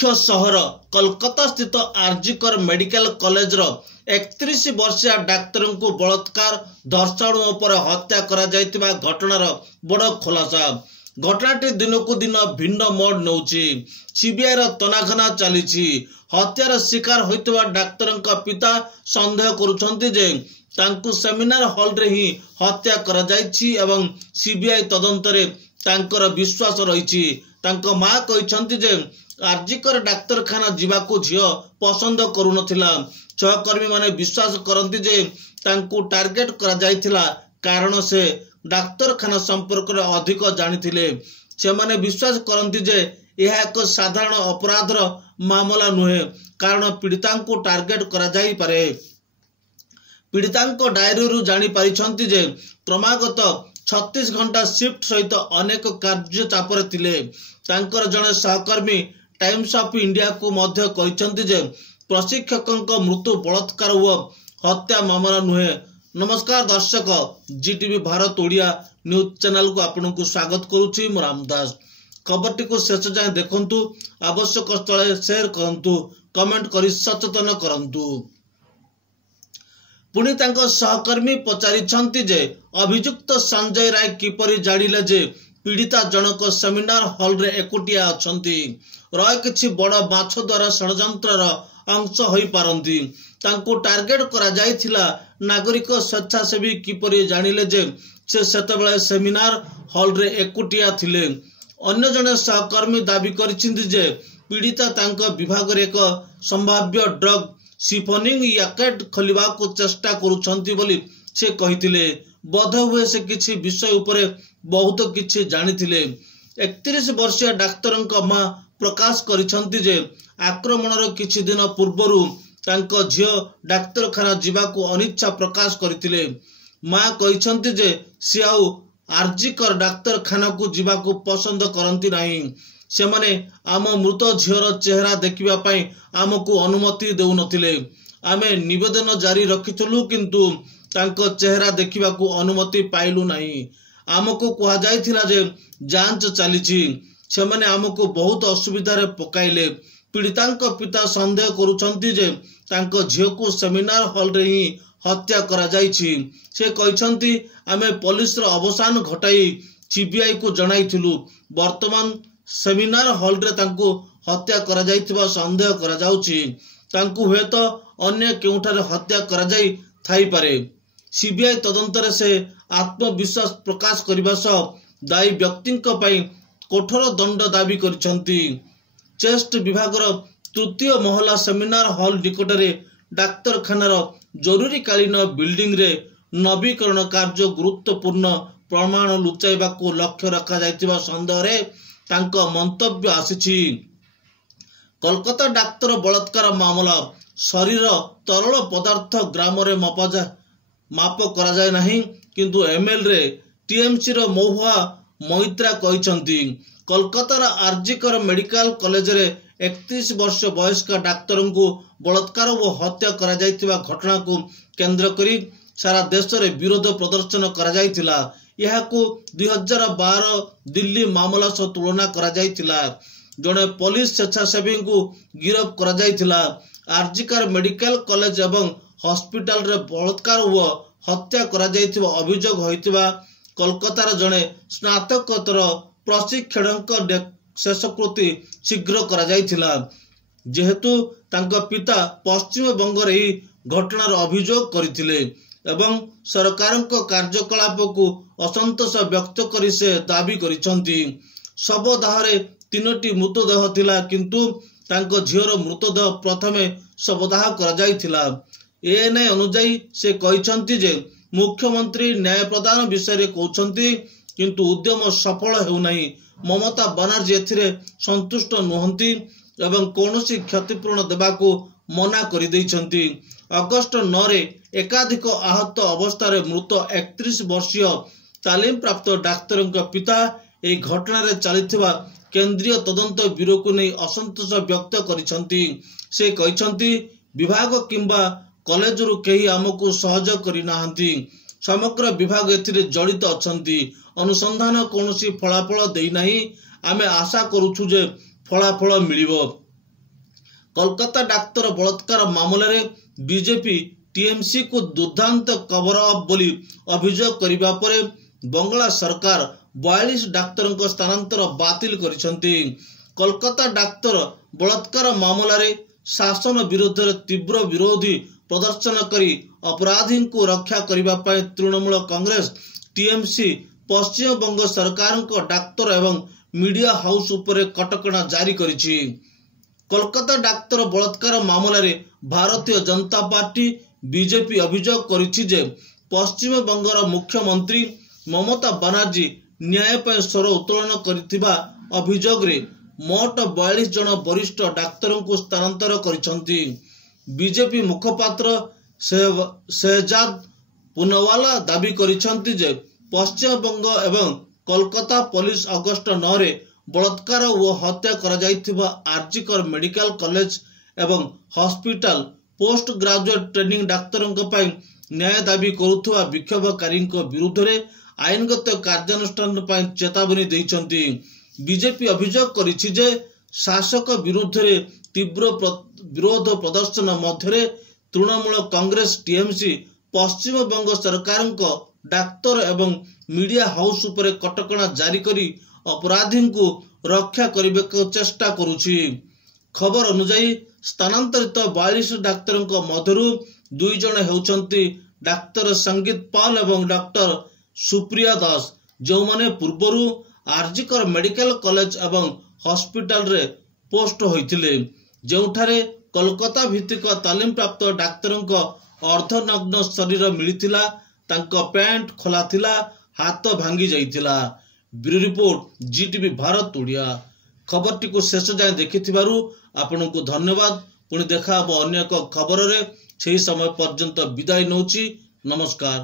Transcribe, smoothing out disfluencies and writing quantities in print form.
मुख्य सहर कोलकाता स्थित आरजीकर मेडिकल कॉलेज 31 वर्षीय डाक्तर को बलात्कार धर्षण और हत्या करा जायतिबा घटनार बड़ खुलासा। घटनाटी दिनकू दिन भिन्न मोड़ नौची। सीबीआई तनाघना चली। हत्यार शिकार होइतबा डाक्तर पिता संदेह करुछंती जे तांकु सेमिनार हॉल रे ही हत्या करा जायछि एवं सीबीआई तदंतरे तांकर विश्वास रहिछि। तांको मां कहिसंती जे आरजीकर डाक्तरखाना जीवाकू झियो पसंद करुनथिला। सहकर्मी माने विश्वास करंती जे तांकू टार्गेट करा जायथिला कारण से डाक्तरखाना संपर्क रे अधिक जानिथिले। से माने विश्वास करंती जे यह एक साधारण अपराधर मामला नुहे कारण पीड़ितांकू टार्गेट करा जाई पारे। पीड़ितांको डायरी रु जानी पारिछंती जे क्रमागत 36 घंटा शिफ्ट सहित अनेक कार्य चापर थिले। तांकर जने सहकर्मी टाइम्स ऑफ इंडिया को मध्य कहिसंती जे प्रशिक्षकଙ୍କ मृत्यु बलात्कार व हत्या मामला नुहे। नमस्कार दर्शक, जीटीवी भारत ओडिया न्यूज चैनल को आपन को स्वागत करूची। मो रामदास खबरटी को शेष जाए देखंतु, आवश्यक स्थले शेयर करंतु, कमेंट करी सचेतन करंतु। पुणी तांको सहकर्मी पचारिछंती जे अभियुक्त संजय राय किपरि जानिले जे पीड़िता जनक सेमिनार हॉल रे एकुटिया अछंती। रय किछि बड़ माछ द्वारा षडयंत्रर अंश होई पारंती। तांको टार्गेट करा जायथिला। नागरिक स्वेच्छासेवी किपरि जानिले जे से सेतबेले सेमिनार हॉल रे एकुटिया थिले। अन्य जने सहकर्मी दाबी करिछिंती जे पीड़िता तांको विभाग रे एक संभाव्य ड्रग सिफनिंग याकेट खोलिबा को चेष्टा करुछंती बोली से कहिथिले। बोध हुए से किछि विषय उपरे बहुत किछि जानिथिले। 31 वर्षीय डाक्तरଙ୍କ मां प्रकाश करिछंती जे आक्रमणर किछि दिन पूर्वरु तांको झियो डाक्तरखाना जीवाकू अनिच्छा प्रकाश करिथिले। मां कहिछंती जे से आउ आरजीकर डाक्तरखाना को जीवाकू पसंद करंती नाही। से माने आम मृत झियर चेहरा देखिबा पई आमको अनुमति देउ नथिले। आमे निवेदन जारी रखिथलु किंतु तांको चेहरा देखिबा को अनुमति पाइलु नाही। आमको कहा जायथिला जे जांच चलीछि। से माने आमको बहुत असुविधा रे पकाइले। पीड़ितांको पिता संदेह करुछंती जे तांको झियो को सेमिनार हॉल रे ही हत्या करा जायछि। से कहिसंती आमे पुलिस रो अवसान घटाई सीबीआई को जणाइथिलु। वर्तमान सेमिनार हॉल रे तांको हत्या करा जायथिबा संदेह करा जाउछि। तांको हुए तो अन्य केउठारे हत्या करा जाई थाई पारे। सीबीआई तदंतरे से आत्मविश्वास प्रकाश करबा सह दायी व्यक्तिंक पई कठोर दंड दाबी करिसंती। चेस्ट विभागर तृतीय महला सेमिनार हॉल निकटरे डाक्तरखानार जरूरीकालीन बिल्डिंग रे नवीकरण कार्य गुरुत्वपूर्ण प्रमाण लुचाइबा को लक्ष्य रखा जायतिबा संदेह रे तांको मंतव्य आसीछि। कोलकाता डाक्तर बलात्कार मामला शरीर तरल पदार्थ ग्राम रे माप करा जाय नाही किंतु एमएल रे टीएमसी रो महुआ मैत्रा कहिसंती कोलकातार आरजीकर मेडिकल कॉलेज रे 31 वर्ष वयस्क डाक्तर को बलात्कार और हत्या करा जायतिबा घटना को केंद्र करी सारा देश रे विरोध प्रदर्शन करा जायतिला। यहाकू 2012 दिल्ली मामला सह तुलना करा जायतिला। जने पुलिस स्वेच्छासेवी को गिरफ्त करा जायतिला। आरजीकर मेडिकल कॉलेज एवं हॉस्पिटल रे बलात्कार और हत्या करा जायतिबा अभियोग होइतिबा कोलकातार जने स्नातकोत्तर प्रशिक्षणक शेषकृति शीघ्र करा जायतिला। जेहेतु तांको पिता पश्चिम बंग रे ही घटनार अभियोग करिथिले एवं सरकारक कार्यकलाप को असंतोष व्यक्त करी से दाबी करिसंती। शवदाह रे 3टी मृतदेह थिला किंतु तांको झियर मृतदेह प्रथमे शवदाह करा जायतिला। एएनआई अनुसार से कहिसंती जे मुख्यमंत्री न्याय प्रदान विषय कहउछंती किंतु उद्यम सफल हेउ नाही। ममता बनर्जी एथिरे संतुष्ट नुहंती एवं कोनोसी क्षतिपूर्ण देबा को मना करि दैछंती। अगस्त 9 रे एकाधिक आहत अवस्था रे मृत 31 वर्षीय तालीम प्राप्त डाक्तरଙ୍କ पिता ए घटना रे चलिथिबा केंद्रीय तदंत ब्यूरो को नहीं असंतोष व्यक्त करिसंती। से कहिसंती विभाग किंबा कॉलेज रु केही हमकु सहयोग करि नाहंती। समग्र विभाग एथिरे जड़ित अछंती। अनुसंधान कोनोसी फलाफल देई नाही। आमे आशा करूछु जे फलाफल मिलिबो। कोलकाता डाक्तर बलात्कार मामलें बीजेपी टीएमसी को दुर्दांत कवर अप बोली अभियोग करिबा परे बंगला सरकार 42 डाक्तर स्थानांतर बातिल करिसंती। कोलकाता डाक्तर बलात्कार मामलें शासन विरोध में तीव्र विरोधी प्रदर्शन करी अपराधी को रक्षा करिबा पय तृणमूल कांग्रेस टीएमसी पश्चिम बंग सरकार को डाक्तर एवं मीडिया हाउस उपरे कटकणा जारी करिछि। कोलकाता डाक्तर बलात्कार मामलें भारतीय जनता पार्टी बीजेपी अभियोग करिछि जे पश्चिम बंगर मुख्यमंत्री ममता बनर्जी न्याय पर स्वर उत्तोलन करथिबा अभियोग रे मोट 42 जन वरिष्ठ डाक्तरों को स्थानांतर करिसंती। बीजेपी मुखपात्र शहजाद पूनवाला दाबी करिसंती जे पश्चिम बंग एवं कोलकाता पुलिस अगस्ट 9 रे बलात्कार और हत्या करा जाइथिबा आरजीकर मेडिकल कॉलेज एवं हॉस्पिटल पोस्ट ग्रेजुएट ट्रेनिंग डाक्तरों पई न्याय दाबी करुथुवा विक्षोभकारी विरुद्ध रे आईनगत कार्यानुष्ठान पई चेतावनी दैछंती। बीजेपी अभियोग करिछि जे शासक विरुद्ध रे तीव्र विरोध प्रदर्शन मध्य तृणमूल कांग्रेस टीएमसी पश्चिम बंग सरकार को डाक्तर एवं मीडिया हाउस उपरे कटकणा जारी करी अपराधी को रक्षा करने को चेष्टा करुछि। खबर अनुसार स्थानांतरित 42 डाक्तर मध्य 2 जन हेउचंती डाक्तर संगीत पाल एवं डॉक्टर सुप्रिया दास जो माने पूर्वरु आरजीकर मेडिकल कॉलेज एवं हॉस्पिटल रे पोस्ट होइथिले जेउठारे कोलकाता भित्तिक तालीम प्राप्त डाक्तरों को अर्धनग्न शरीर मिलिथिला तांको पैंट खोला थिला हाथ भांगी जाइथिला। Bureau report GTV Bharat Odia. खबरटी को शेष जाए देखिथिबारु आपनकु धन्यवाद। पुणी देखा अन्य एक खबर रे, सेही समय पर्यंत विदाय नौची। नमस्कार।